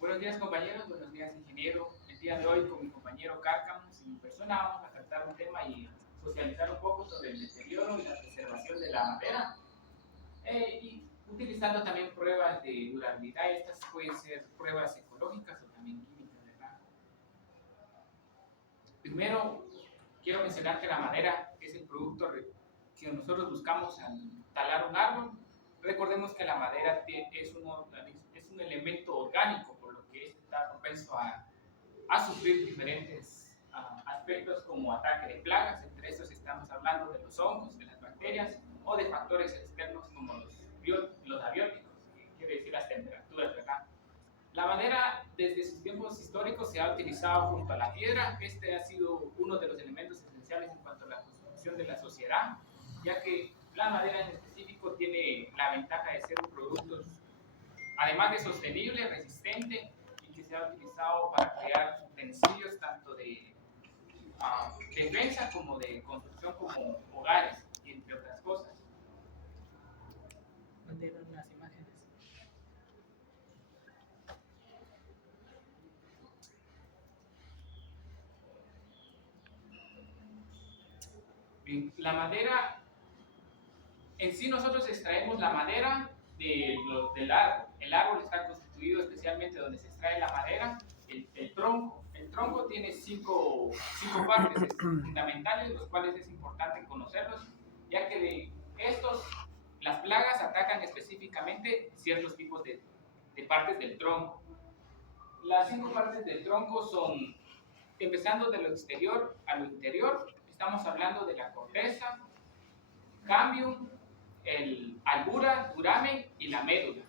Buenos días compañeros, buenos días ingeniero. El día de hoy con mi compañero Cárcamos y mi persona vamos a tratar un tema y socializar un poco sobre el deterioro y la preservación de la madera y utilizando también pruebas de durabilidad. Estas pueden ser pruebas ecológicas o también químicas, ¿verdad? Primero, quiero mencionar que la madera es el producto que nosotros buscamos al talar un árbol. Recordemos que la madera es un elemento orgánico, por lo que está propenso a sufrir diferentes aspectos como ataque de plagas. Entre estos estamos hablando de los hongos, de las bacterias o de factores externos como los abióticos, que quiere decir las temperaturas, ¿verdad? La madera desde sus tiempos históricos se ha utilizado junto a la piedra. Este ha sido uno de los elementos esenciales en cuanto a la construcción de la sociedad, ya que la madera en específico tiene la ventaja de ser un producto, además de sostenible, resistente y que se ha utilizado para crear utensilios tanto de defensa como de construcción como hogares y entre otras cosas. Meter las imágenes. Bien, la madera, en sí nosotros extraemos la madera del árbol. El árbol está constituido especialmente donde se extrae la madera, el tronco. El tronco tiene cinco partes fundamentales, los cuales es importante conocerlos, ya que de estos, las plagas atacan específicamente ciertos tipos de partes del tronco. Las 5 partes del tronco son, empezando de lo exterior a lo interior, estamos hablando de la corteza, cambium, el albura, duramen y la médula.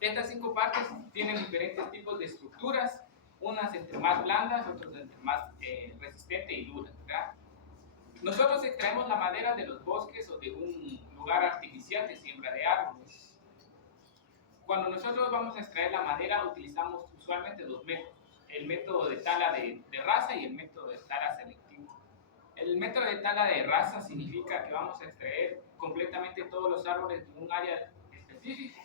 Estas 5 partes tienen diferentes tipos de estructuras, unas entre más blandas, otras entre más resistentes y duras, ¿verdad? Nosotros extraemos la madera de los bosques o de un lugar artificial de siembra de árboles. Cuando nosotros vamos a extraer la madera utilizamos usualmente dos métodos, el método de tala de raza y el método de tala selectivo. El método de tala de raza significa que vamos a extraer completamente todos los árboles de un área específica,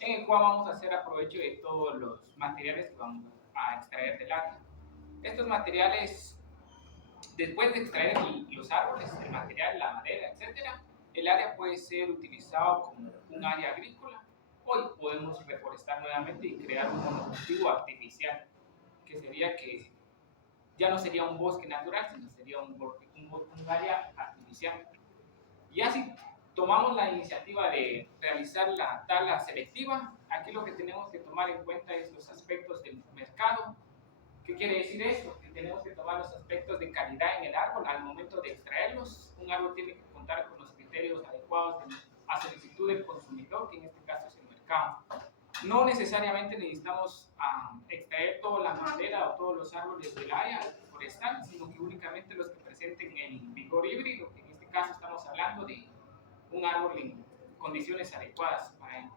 en el cual vamos a hacer aprovecho de todos los materiales que vamos a extraer del área. Estos materiales, después de extraer los árboles, el material, la madera, etc., el área puede ser utilizado como un área agrícola. Hoy podemos reforestar nuevamente y crear un monocultivo artificial, que sería que ya no sería un bosque natural, sino sería un área artificial. Y así tomamos la iniciativa de realizar la tala selectiva. Aquí lo que tenemos que tomar en cuenta es los aspectos del mercado. ¿Qué quiere decir esto? Que tenemos que tomar los aspectos de calidad en el árbol al momento de extraerlos. Un árbol tiene que contar con los criterios adecuados a solicitud del consumidor, que en este caso es el mercado. No necesariamente necesitamos extraer toda la madera o todos los árboles del área forestal, sino que únicamente los que presenten el vigor híbrido, que en este caso estamos hablando de un árbol en condiciones adecuadas,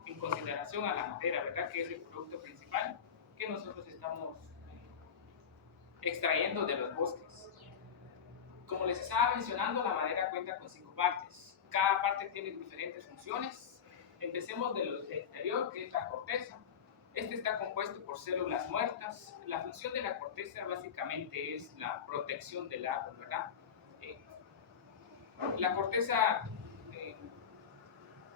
en consideración a la madera, ¿verdad? Que es el producto principal que nosotros estamos extrayendo de los bosques. Como les estaba mencionando, la madera cuenta con 5 partes. Cada parte tiene diferentes funciones. Empecemos de lo exterior, que es la corteza. Este está compuesto por células muertas. La función de la corteza básicamente es la protección del árbol, ¿verdad? La corteza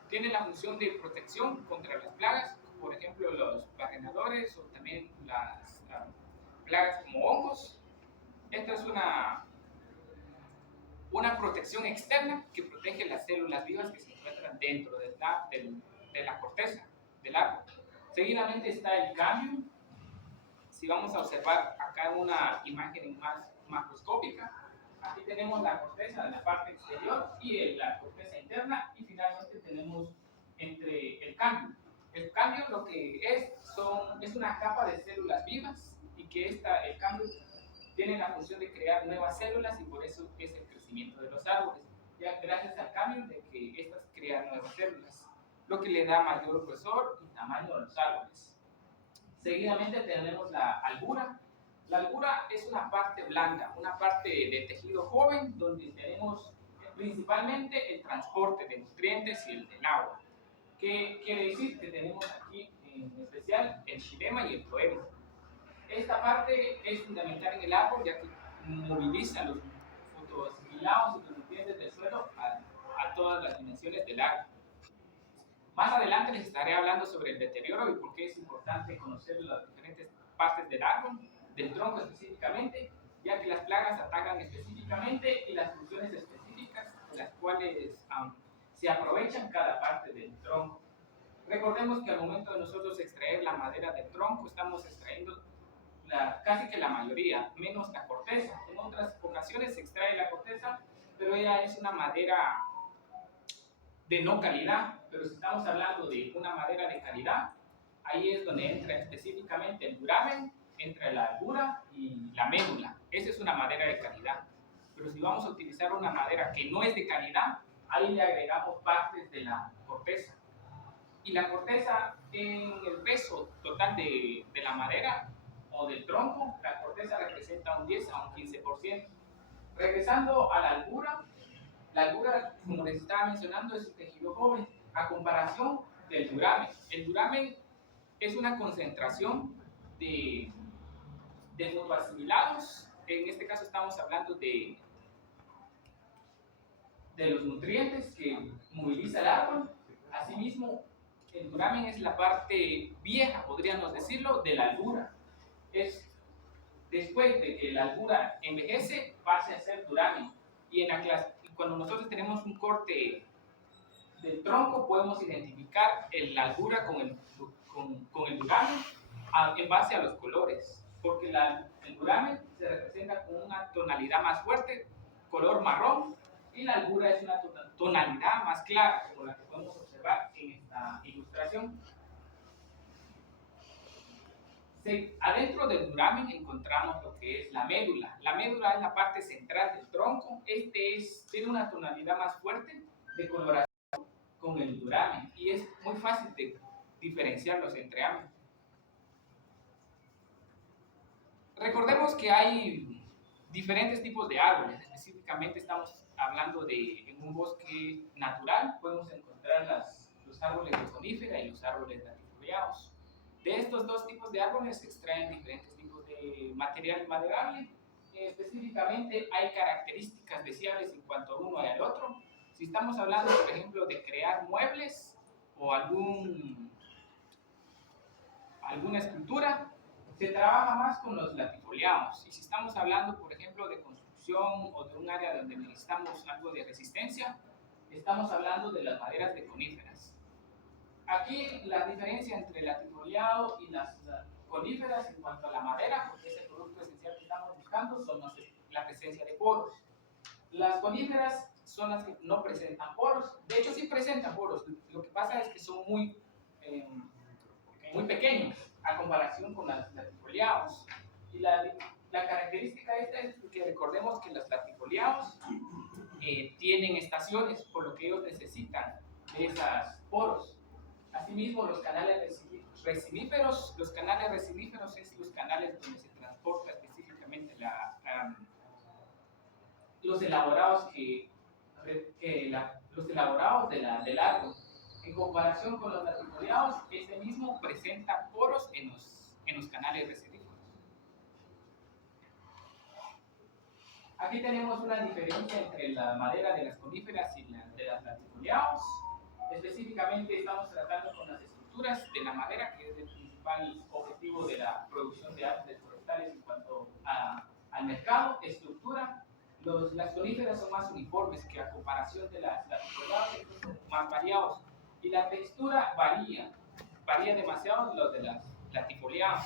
tiene la función de protección contra las plagas, por ejemplo los barrenadores o también las plagas como hongos. Esta es una protección externa que protege las células vivas que se encuentran dentro de la corteza del árbol. Seguidamente está el cambium. Si vamos a observar acá una imagen más macroscópica, aquí tenemos la corteza en la parte exterior y la corteza interna, y finalmente tenemos entre el cambium. El cambium lo que es una capa de células vivas, y que el cambium tiene la función de crear nuevas células, y por eso es el crecimiento de los árboles, ya gracias al cambio de que estas crean nuevas células, lo que le da mayor grosor y tamaño a los árboles. Seguidamente tenemos la albura. La albura es una parte blanda, una parte de tejido joven, donde tenemos principalmente el transporte de nutrientes y el del agua. ¿Qué quiere decir? Que tenemos aquí en especial inicial, el xilema y el floema. Esta parte es fundamental en el árbol ya que moviliza los fotoasimilados y los nutrientes del suelo a todas las dimensiones del árbol. Más adelante les estaré hablando sobre el deterioro y por qué es importante conocer las diferentes partes del árbol, del tronco específicamente, ya que las plagas atacan específicamente y las funciones específicas de las cuales se aprovechan cada parte del tronco. Recordemos que al momento de nosotros extraer la madera del tronco, estamos extrayendo casi que la mayoría, menos la corteza. En otras ocasiones se extrae la corteza, pero ella es una madera de no calidad. Pero si estamos hablando de una madera de calidad, ahí es donde entra específicamente el duramen, entra la albura y la médula. Esa es una madera de calidad. Pero si vamos a utilizar una madera que no es de calidad, ahí le agregamos partes de la corteza. Y la corteza, en el peso total de la madera o del tronco, la corteza representa un 10 a un 15%. Regresando a la albura, como les estaba mencionando, es un tejido joven, a comparación del duramen. El duramen es una concentración de fotoasimilados. En este caso estamos hablando de los nutrientes que moviliza el árbol. Asimismo, el duramen es la parte vieja, podríamos decirlo, de la albura. Es después de que la albura envejece, pasa a ser duramen. Y cuando nosotros tenemos un corte del tronco, podemos identificar la albura con el duramen en base a los colores, porque el duramen se representa con una tonalidad más fuerte, color marrón, y la albura es una tonalidad más clara, como la que podemos observar en esta ilustración. Adentro del duramen encontramos lo que es la médula. La médula es la parte central del tronco. Tiene una tonalidad más fuerte de coloración con el duramen y es muy fácil de diferenciarlos entre ambos. Recordemos que hay diferentes tipos de árboles. Específicamente estamos hablando en un bosque natural. Podemos encontrar los árboles de conífera y los árboles latifoliados. De estos dos tipos de árboles se extraen diferentes tipos de material maderable. Específicamente hay características deseables en cuanto a uno y al otro. Si estamos hablando, por ejemplo, de crear muebles o alguna escultura, se trabaja más con los latifoliados. Y si estamos hablando, por ejemplo, de construcción o de un área donde necesitamos algo de resistencia, estamos hablando de las maderas de coníferas. Aquí la diferencia entre el latifoliado y las coníferas en cuanto a la madera, porque es el producto esencial que estamos buscando, son la presencia de poros. Las coníferas son las que no presentan poros. De hecho, sí presentan poros. Lo que pasa es que son muy pequeños a comparación con los latifoliados. Y la característica esta es que recordemos que los latifoliados tienen estaciones, por lo que ellos necesitan de esos poros. Asimismo, los canales resiníferos es los canales donde se transporta específicamente los elaborados del árbol. En comparación con los latifoliados, este mismo presenta poros en los canales resiníferos. Aquí tenemos una diferencia entre la madera de las coníferas y la de los latifoliados. Específicamente estamos tratando con las estructuras de la madera, que es el principal objetivo de la producción de árboles forestales en cuanto al mercado. Estructura. Las coníferas son más uniformes que a comparación de las latifoliadas, son más variados. Y la textura varía demasiado de los de las latifoliadas.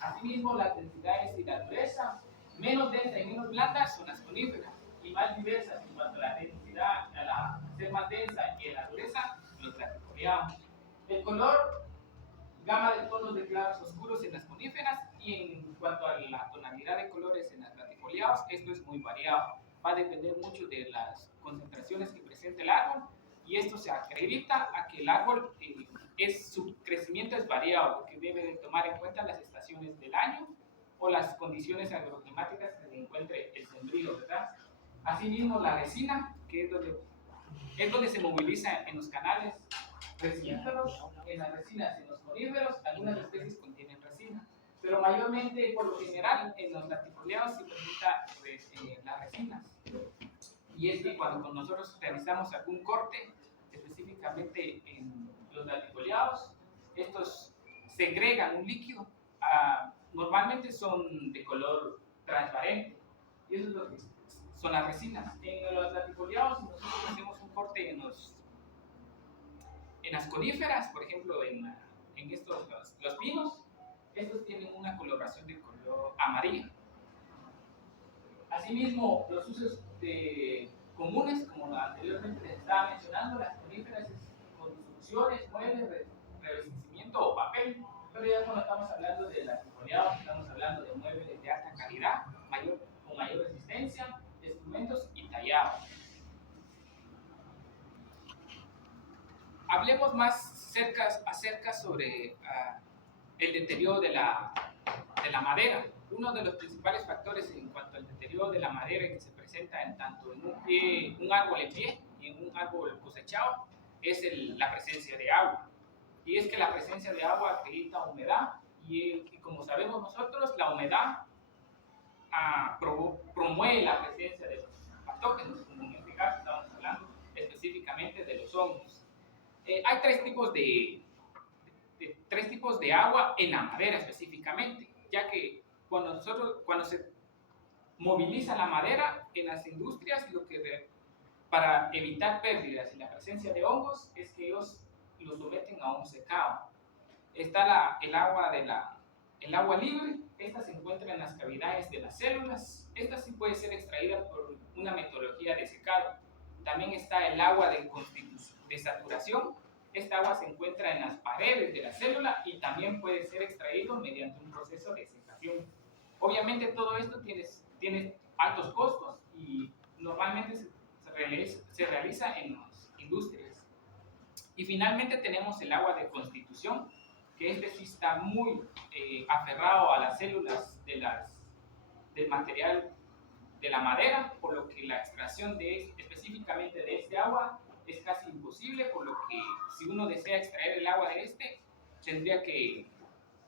Asimismo, las densidades y la dureza, menos densa y menos blanda son las coníferas, y más diversas en cuanto a la densidad, ser más densa y a la dureza, los latifoliados. El color, gama de tonos de claros oscuros en las coníferas, y en cuanto a la tonalidad de colores en las latifoliados, esto es muy variado. Va a depender mucho de las concentraciones que presenta el árbol, y esto se acredita a que el árbol, su crecimiento es variado, porque debe de tomar en cuenta las estaciones del año o las condiciones agroclimáticas que se encuentre el sembrío, ¿verdad? Asimismo, la resina, que es donde se moviliza en los canales resiníferos, en las resinas, en los coníferos, algunas especies con mayormente, por lo general, en los latifoliados se presenta las resinas. Y es que cuando nosotros realizamos algún corte, específicamente en los latifoliados, estos segregan un líquido. Normalmente son de color transparente. Y eso es lo que son las resinas. En los latifoliados, nosotros hacemos un corte en las coníferas, por ejemplo, en estos, los pinos. Estos tienen una coloración de color amarillo. Asimismo, los usos comunes, como anteriormente les estaba mencionando, las coníferas es construcciones, muebles, revestimiento o papel. Pero ya cuando estamos hablando de latifoliados, estamos hablando de muebles de alta calidad, con mayor resistencia, instrumentos y tallados. Hablemos más acerca sobre el deterioro de la madera. Uno de los principales factores en cuanto al deterioro de la madera que se presenta tanto en un árbol en pie y en un árbol cosechado es la presencia de agua. Y es que la presencia de agua acredita humedad y como sabemos nosotros, la humedad promueve la presencia de los patógenos, como en este caso estamos hablando específicamente de los hongos. Hay tres tipos de agua en la madera específicamente, ya que cuando se moviliza la madera en las industrias, para evitar pérdidas y la presencia de hongos es que ellos lo someten a un secado. Está el agua libre. Esta se encuentra en las cavidades de las células. Esta sí puede ser extraída por una metodología de secado. También está el agua de saturación. Esta agua se encuentra en las paredes de la célula y también puede ser extraído mediante un proceso de secación. Obviamente todo esto tiene altos costos y normalmente se realiza en las industrias. Y finalmente tenemos el agua de constitución, que sí está muy aferrado a las células del material de la madera, por lo que la extracción específicamente de este agua es casi imposible, por lo que si uno desea extraer el agua de tendría que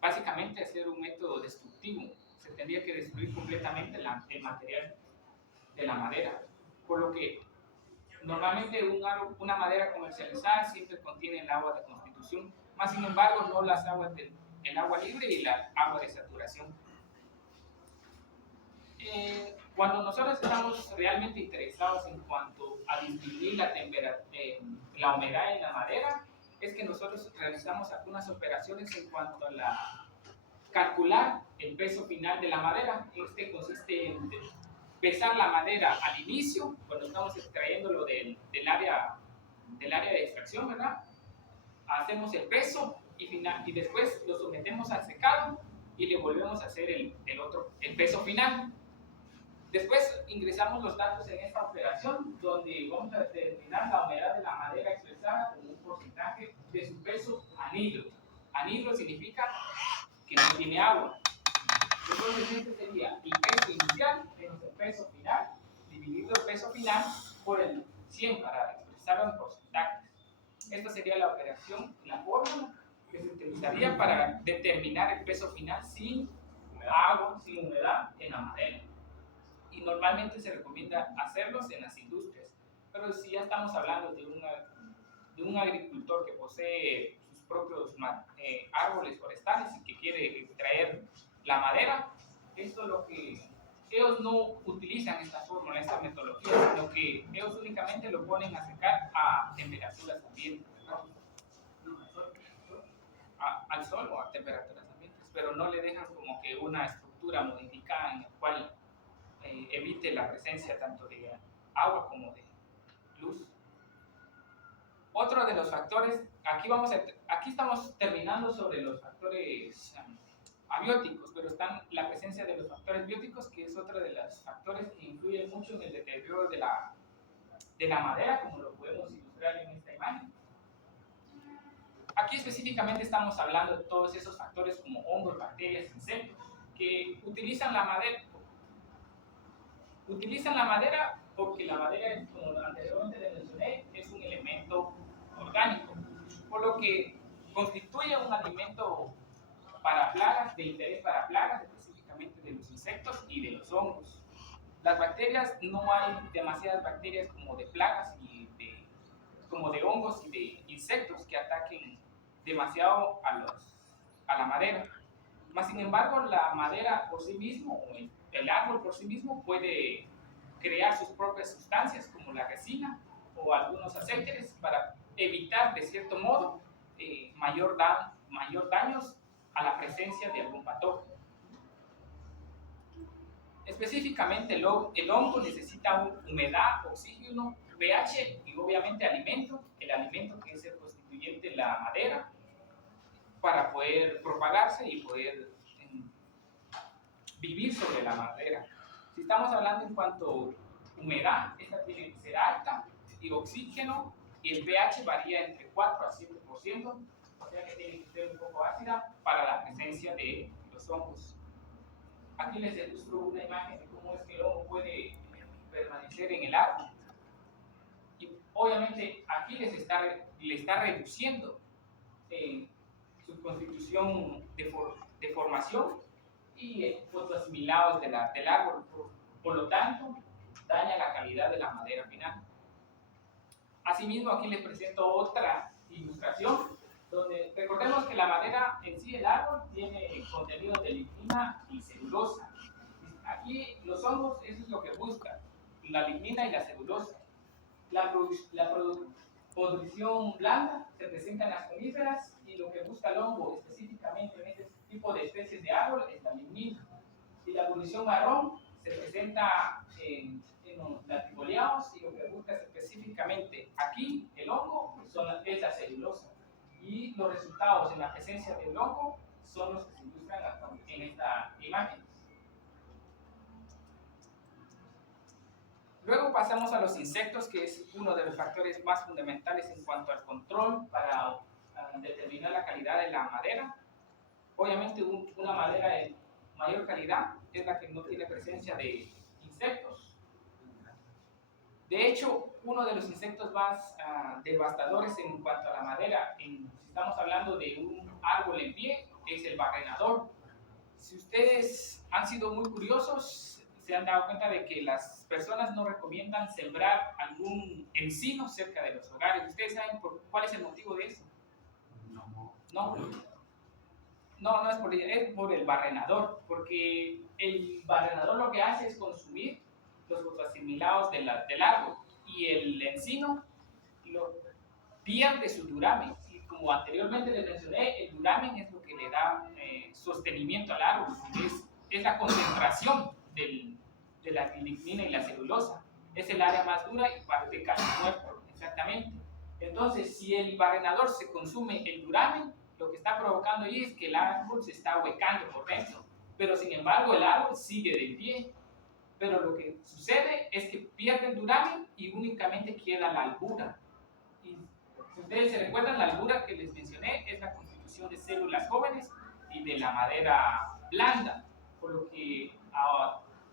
básicamente hacer un método destructivo. Se tendría que destruir completamente el material de la madera, por lo que normalmente una madera comercializada siempre contiene el agua de constitución, más sin embargo no las aguas el agua libre y la agua de saturación. Cuando nosotros estamos realmente interesados en cuanto a disminuir la humedad en la madera, es que nosotros realizamos algunas operaciones en cuanto a calcular el peso final de la madera. Este consiste en pesar la madera al inicio, cuando estamos extrayéndolo del área de extracción, ¿verdad? Hacemos el peso y después lo sometemos al secado y le volvemos a hacer el peso final. Después ingresamos los datos en esta operación, donde vamos a determinar la humedad de la madera expresada como un porcentaje de su peso anhidro. Anhidro significa que no tiene agua. Entonces este sería el peso inicial menos el peso final, dividido el peso final por el 100 para expresarlo en porcentajes. Esta sería la operación, la fórmula que se utilizaría para determinar el peso final sin agua, sin humedad en la madera. Y normalmente se recomienda hacerlos en las industrias. Pero si ya estamos hablando de un agricultor que posee sus propios árboles forestales y que quiere extraer la madera, esto es lo que ellos no utilizan esta fórmula, esta metodología, sino que ellos únicamente lo ponen a secar a temperaturas ambientes, ¿verdad? Al sol o a temperaturas ambientes, pero no le dejan como que una estructura modificada en la cual evite la presencia tanto de agua como de luz. Otro de los factores, aquí estamos terminando sobre los factores abióticos, pero están la presencia de los factores bióticos, que es otro de los factores que influyen mucho en el deterioro de la madera, como lo podemos ilustrar en esta imagen. Aquí específicamente estamos hablando de todos esos factores como hongos, bacterias, insectos, que utilizan la madera porque la madera, como anteriormente les mencioné, es un elemento orgánico, por lo que constituye un alimento para plagas, de interés para plagas, específicamente de los insectos y de los hongos. Las bacterias, no hay demasiadas bacterias como de plagas y como de hongos y de insectos que ataquen demasiado a la madera. Más sin embargo, la madera por sí mismo, o el árbol por sí mismo, puede crear sus propias sustancias como la resina o algunos aceites para evitar de cierto modo mayor daños a la presencia de algún patógeno. Específicamente el hongo necesita humedad, oxígeno, pH y obviamente alimento, el alimento que es el constituyente de la madera, para poder propagarse y poder vivir sobre la madera. Si estamos hablando en cuanto a humedad, esta tiene que ser alta, y oxígeno, y el pH varía entre 4 a 7%, o sea que tiene que ser un poco ácida para la presencia de los hongos. Aquí les ilustro una imagen de cómo es que el hongo puede permanecer en el árbol. Y obviamente aquí le está reduciendo su constitución de formación y fotoasimilados del árbol. Por lo tanto, daña la calidad de la madera final. Asimismo, aquí les presento otra ilustración, donde recordemos que la madera en sí, el árbol, tiene contenido de lignina y celulosa. Aquí los hongos, eso es lo que buscan, la lignina y la celulosa. La podrición blanda se presenta en las coníferas, y lo que busca el hongo específicamente en este tipo de especies de árbol es la lignina. Y la pudrición marrón se presenta en los latifoliados, y lo que busca específicamente aquí el hongo es la celulosa. Y los resultados en la presencia del hongo son los que se ilustran en esta imagen. Luego pasamos a los insectos, que es uno de los factores más fundamentales en cuanto al control para determinar la calidad de la madera. Obviamente una madera de mayor calidad es la que no tiene presencia de insectos. De hecho, uno de los insectos más devastadores en cuanto a la madera, si estamos hablando de un árbol en pie, es el barrenador. Si ustedes han sido muy curiosos, se han dado cuenta de que las personas no recomiendan sembrar algún encino cerca de los hogares. ¿Ustedes saben cuál es el motivo de eso? No. No es por el barrenador, porque el barrenador lo que hace es consumir los fotoasimilados del árbol, y el encino pierde su duramen. Y como anteriormente les mencioné, el duramen es lo que le da sostenimiento al árbol, es la concentración de la lignina y la celulosa. Es el área más dura y parte casi muerto, exactamente. Entonces, si el barrenador se consume el duramen, lo que está provocando ahí es que el árbol se está huecando por dentro, pero sin embargo el árbol sigue de pie. Pero lo que sucede es que pierde el duramen y únicamente queda la albura. Y si ustedes se recuerdan, la albura que les mencioné es la constitución de células jóvenes y de la madera blanda, por lo que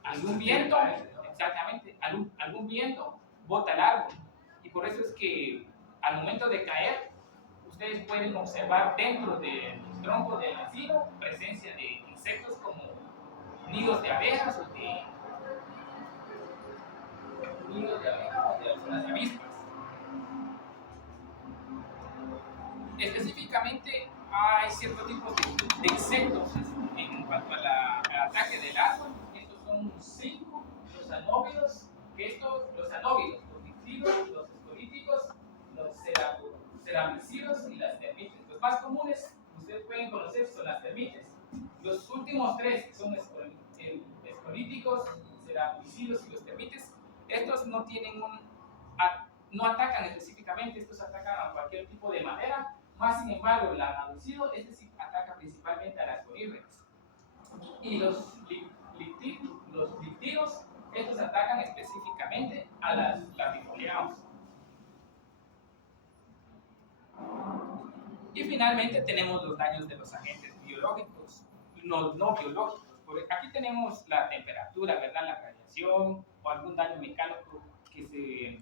algún viento, exactamente, algún viento bota el árbol. Y por eso es que al momento de caer, ustedes pueden observar dentro del tronco del encino presencia de insectos como nidos de abejas o de algunas avispas. Específicamente hay ciertos tipos de insectos en cuanto al ataque del árbol. Estos son 5, los anóbidos, los dictidos, los escolíticos, los ceramicidos y las termites. Los más comunes ustedes pueden conocer son las termites. Los últimos 3, que son escolíticos, ceramicidos y los termites, estos no atacan específicamente, estos atacan a cualquier tipo de madera. Más sin embargo, el anabicida, este sí ataca principalmente a las coníferas. Y los dictidos, estos atacan específicamente a las latifoliados. Y finalmente tenemos los daños de los agentes biológicos, los no biológicos. Aquí tenemos la temperatura, ¿verdad? La radiación o algún daño mecánico que se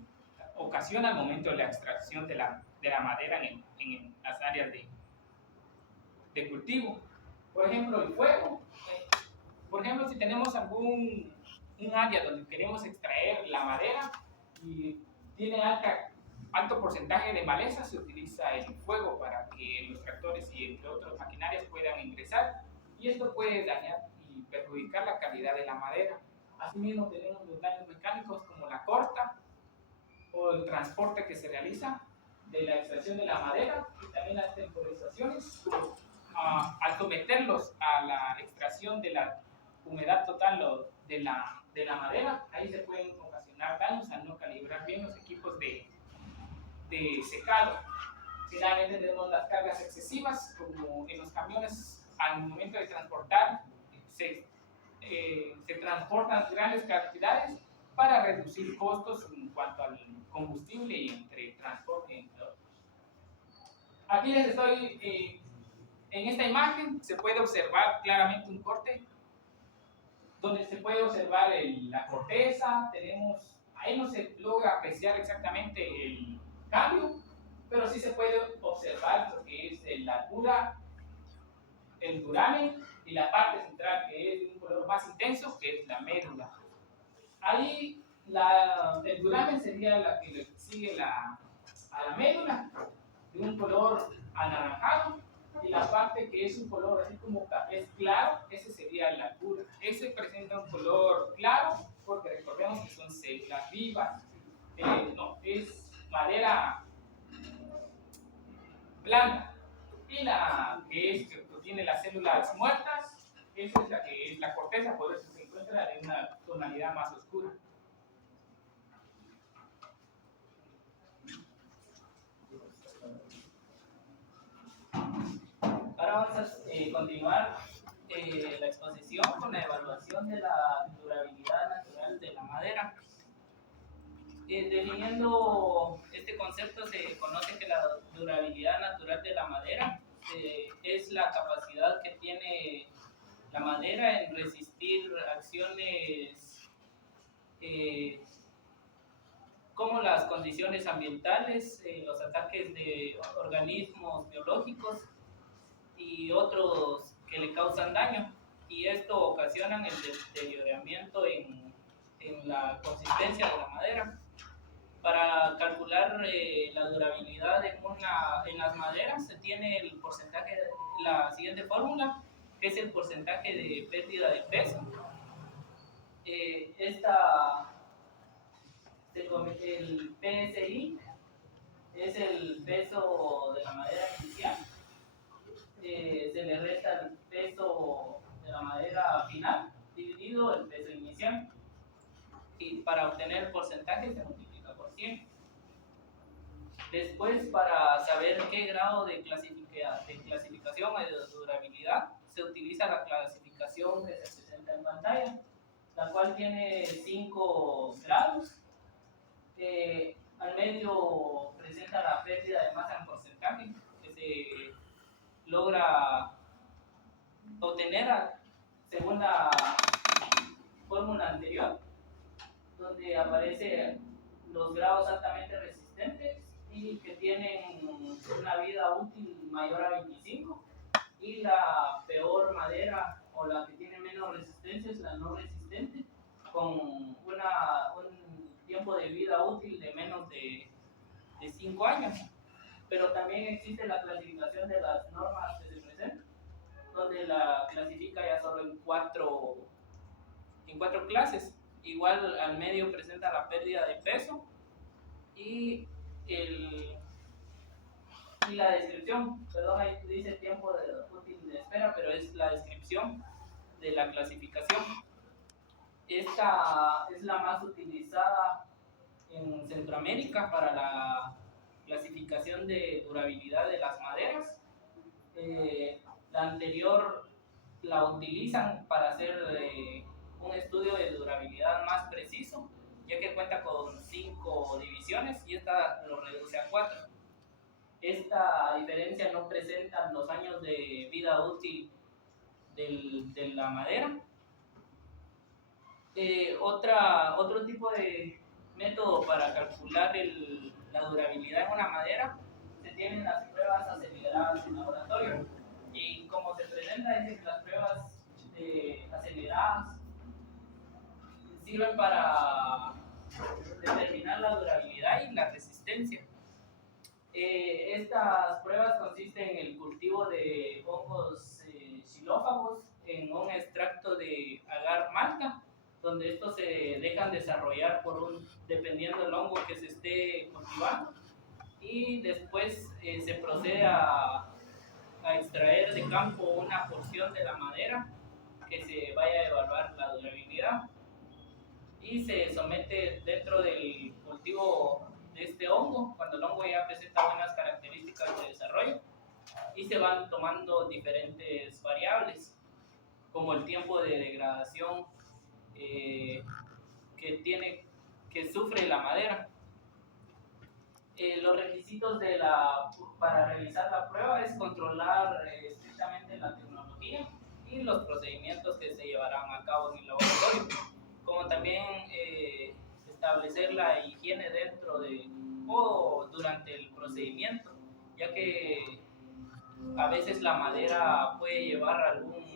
ocasiona al momento de la extracción de la madera en las áreas de cultivo. Por ejemplo, el fuego. Por ejemplo, si tenemos un área donde queremos extraer la madera y tiene alto porcentaje de maleza, se utiliza el fuego para que los tractores y entre otras maquinarias puedan ingresar, y esto puede dañar y perjudicar la calidad de la madera. Asimismo, tenemos los daños mecánicos como la corta o el transporte que se realiza de la extracción de la madera, y también las temporizaciones. Al someterlos a la extracción de la humedad total de la madera, ahí se pueden ocasionar daños al no calibrar bien los equipos de secado. Finalmente tenemos las cargas excesivas, como en los camiones al momento de transportar se transportan grandes cantidades para reducir costos en cuanto al combustible y entre transporte entre otros. Aquí les estoy, en esta imagen se puede observar claramente un corte donde se puede observar la corteza. Ahí no se logra apreciar exactamente el cambio, pero sí se puede observar lo que es la altura, el duramen y la parte central, que es de un color más intenso, que es la médula. Ahí el duramen sería la que le sigue a la médula, de un color anaranjado, y la parte que es un color así como café claro, ese sería la altura. Ese presenta un color claro porque recordemos que son células vivas. No, es madera blanda. Y la que contiene las células muertas, esa es la que es la corteza, por eso se encuentra en una tonalidad más oscura. Ahora vamos a continuar la exposición con la evaluación de la durabilidad natural de la madera. Definiendo este concepto, se conoce que la durabilidad natural de la madera es la capacidad que tiene la madera en resistir acciones como las condiciones ambientales, los ataques de organismos biológicos y otros que le causan daño, y esto ocasiona el deterioramiento en la consistencia de la madera. Para calcular la durabilidad en las maderas se tiene el porcentaje, la siguiente fórmula, que es el porcentaje de pérdida de peso. El PSI es el peso de la madera inicial, se le resta el peso de la madera final dividido el peso inicial, y para obtener el porcentaje se multiplica por 100. Después, para saber qué grado de clasificación o de durabilidad, se utiliza la clasificación que se presenta en pantalla, la cual tiene 5 grados. Al medio presenta la pérdida de masa en porcentaje, que se logra obtener según la fórmula anterior, donde aparecen los grados altamente resistentes y que tienen una vida útil mayor a 25, y la peor madera o la que tiene menos resistencia es la no resistente, con un tiempo de vida útil de menos de 5 años. Pero también existe la clasificación de las normas que se presentan, donde la clasifica ya solo en cuatro clases. Igual al medio presenta la pérdida de peso y la descripción, perdón, ahí dice tiempo útil de espera, pero es la descripción de la clasificación. Esta es la más utilizada en Centroamérica para la clasificación de durabilidad de las maderas. La anterior la utilizan para hacer un estudio de durabilidad más preciso, ya que cuenta con 5 divisiones, y esta lo reduce a 4. Esta diferencia no presenta los años de vida útil de la madera. Otro tipo de método para calcular la durabilidad en una madera, se tienen las pruebas aceleradas en laboratorio, Y como se presenta, dice que las pruebas aceleradas sirven para determinar la durabilidad y la resistencia. Estas pruebas consisten en el cultivo de hongos xilófagos en un extracto de agar malta, donde estos se dejan desarrollar dependiendo del hongo que se esté cultivando, y después se procede a extraer de campo una porción de la madera que se vaya a evaluar la durabilidad, y se somete dentro del cultivo de este hongo cuando el hongo ya presenta buenas características de desarrollo, y se van tomando diferentes variables como el tiempo de degradación que sufre la madera. Los requisitos para realizar la prueba es controlar estrictamente la tecnología y los procedimientos que se llevarán a cabo en el laboratorio, como también establecer la higiene dentro o durante el procedimiento, ya que a veces la madera puede llevar algún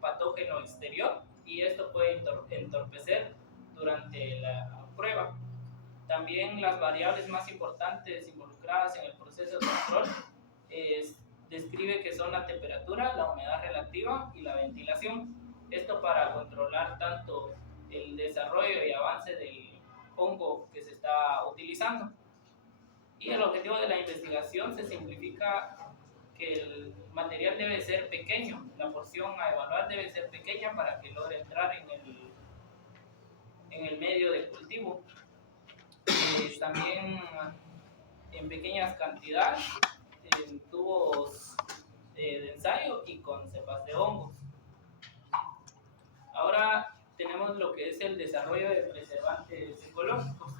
patógeno exterior y esto puede entorpecer durante la prueba. También las variables más importantes involucradas en el proceso de control describe que son la temperatura, la humedad relativa y la ventilación. Esto para controlar tanto el desarrollo y avance del hongo que se está utilizando. Y el objetivo de la investigación se simplifica que el material debe ser pequeño, la porción a evaluar debe ser pequeña para que logre entrar en el medio de cultivo. También en pequeñas cantidades, en tubos de ensayo y con cepas de hongos. Ahora tenemos lo que es el desarrollo de preservantes ecológicos.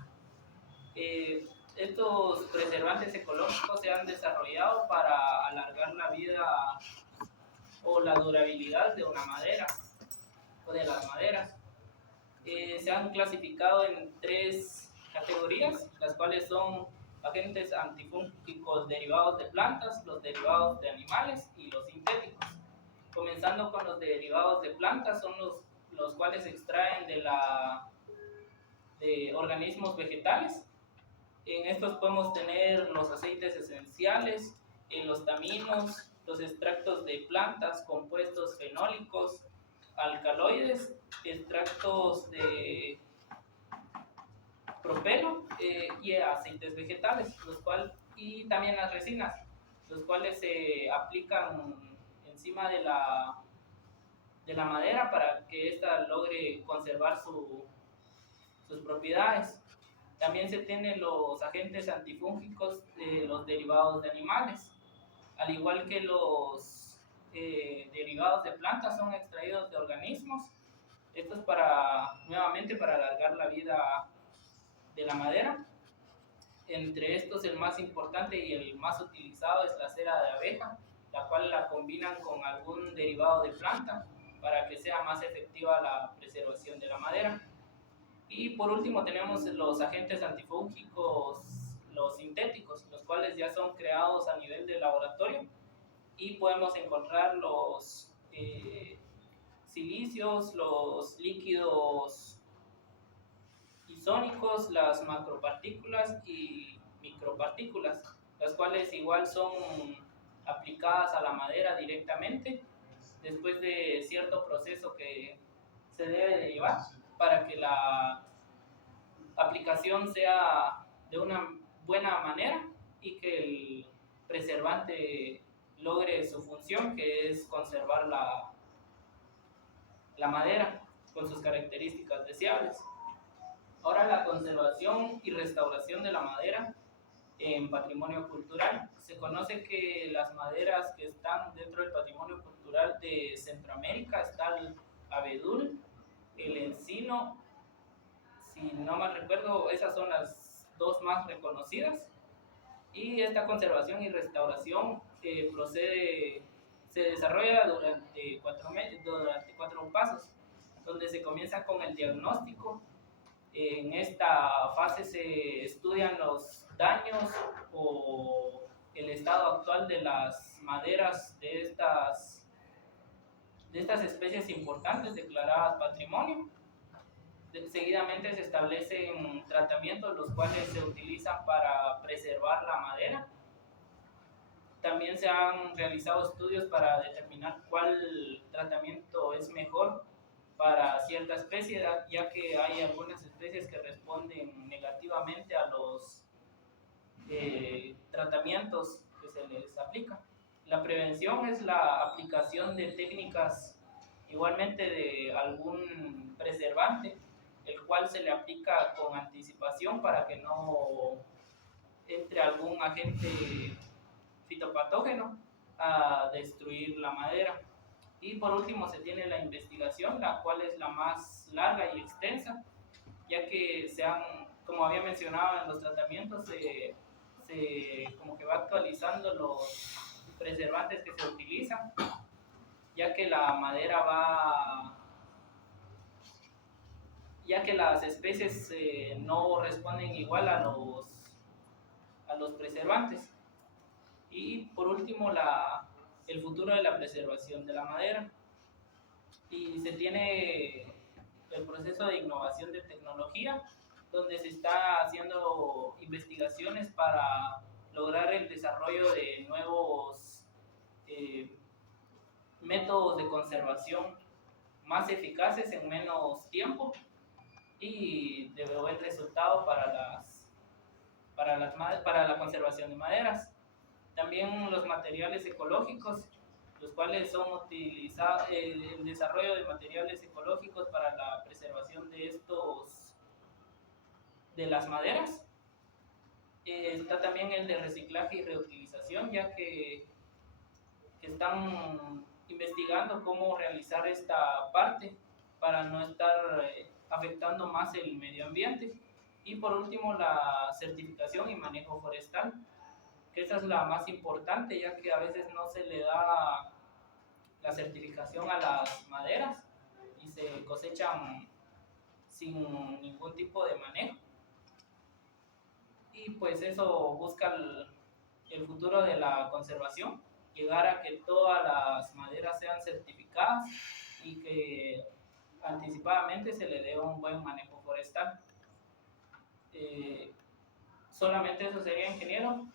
Estos preservantes ecológicos se han desarrollado para alargar la vida o la durabilidad de una madera o de las maderas. Se han clasificado en 3 categorías, las cuales son agentes antifúngicos derivados de plantas, los derivados de animales y los sintéticos. Comenzando con los derivados de plantas, son los cuales se extraen de organismos vegetales. En estos podemos tener los aceites esenciales, los taminos, los extractos de plantas, compuestos fenólicos, alcaloides, extractos de propelo y aceites vegetales, y también las resinas, los cuales se aplican encima de la madera para que ésta logre conservar sus propiedades. También se tienen los agentes antifúngicos de los derivados de animales, al igual que los derivados de plantas son extraídos de organismos. Esto es nuevamente para alargar la vida de la madera. Entre estos, el más importante y el más utilizado es la cera de abeja, la cual la combinan con algún derivado de planta para que sea más efectiva la preservación de la madera. Y por último tenemos los agentes antifúngicos, los sintéticos, los cuales ya son creados a nivel de laboratorio, y podemos encontrar los silicios, los líquidos isónicos, las macropartículas y micropartículas, las cuales igual son aplicadas a la madera directamente después de cierto proceso que se debe de llevar para que la aplicación sea de una buena manera y que el preservante logre su función, que es conservar la madera con sus características deseables. Ahora, la conservación y restauración de la madera en patrimonio cultural. Se conoce que las maderas que están dentro del patrimonio cultural de Centroamérica está el abedul, el encino. Si no mal recuerdo, esas son las 2 más reconocidas. Y esta conservación y restauración se desarrolla durante 4 pasos, donde se comienza con el diagnóstico. En esta fase se estudian los daños o el estado actual de las maderas de estas especies importantes declaradas patrimonio. Seguidamente se establecen tratamientos los cuales se utilizan para preservar la madera. También se han realizado estudios para determinar cuál tratamiento es mejor para cierta especie, ya que hay algunas especies que responden negativamente a los tratamientos que se les aplica. La prevención es la aplicación de técnicas igualmente de algún preservante, el cual se le aplica con anticipación para que no entre algún agente fitopatógeno a destruir la madera. Y por último se tiene la investigación, la cual es la más larga y extensa, ya que como había mencionado en los tratamientos, como que va actualizando los preservantes que se utilizan, ya que la madera ya que las especies no responden igual a los preservantes. Y por último, el futuro de la preservación de la madera. Y se tiene el proceso de innovación de tecnología, donde se está haciendo investigaciones para lograr el desarrollo de nuevos métodos de conservación más eficaces en menos tiempo y de buen resultado para la conservación de maderas. También los materiales ecológicos, los cuales son utilizados, el desarrollo de materiales ecológicos para la preservación de las maderas. Está también el de reciclaje y reutilización, ya que están investigando cómo realizar esta parte para no estar afectando más el medio ambiente. Y por último, la certificación y manejo forestal, que esa es la más importante, ya que a veces no se le da la certificación a las maderas y se cosechan sin ningún tipo de manejo. Y pues eso busca el futuro de la conservación, llegar a que todas las maderas sean certificadas y que anticipadamente se le dé un buen manejo forestal. Solamente eso sería, ingeniero.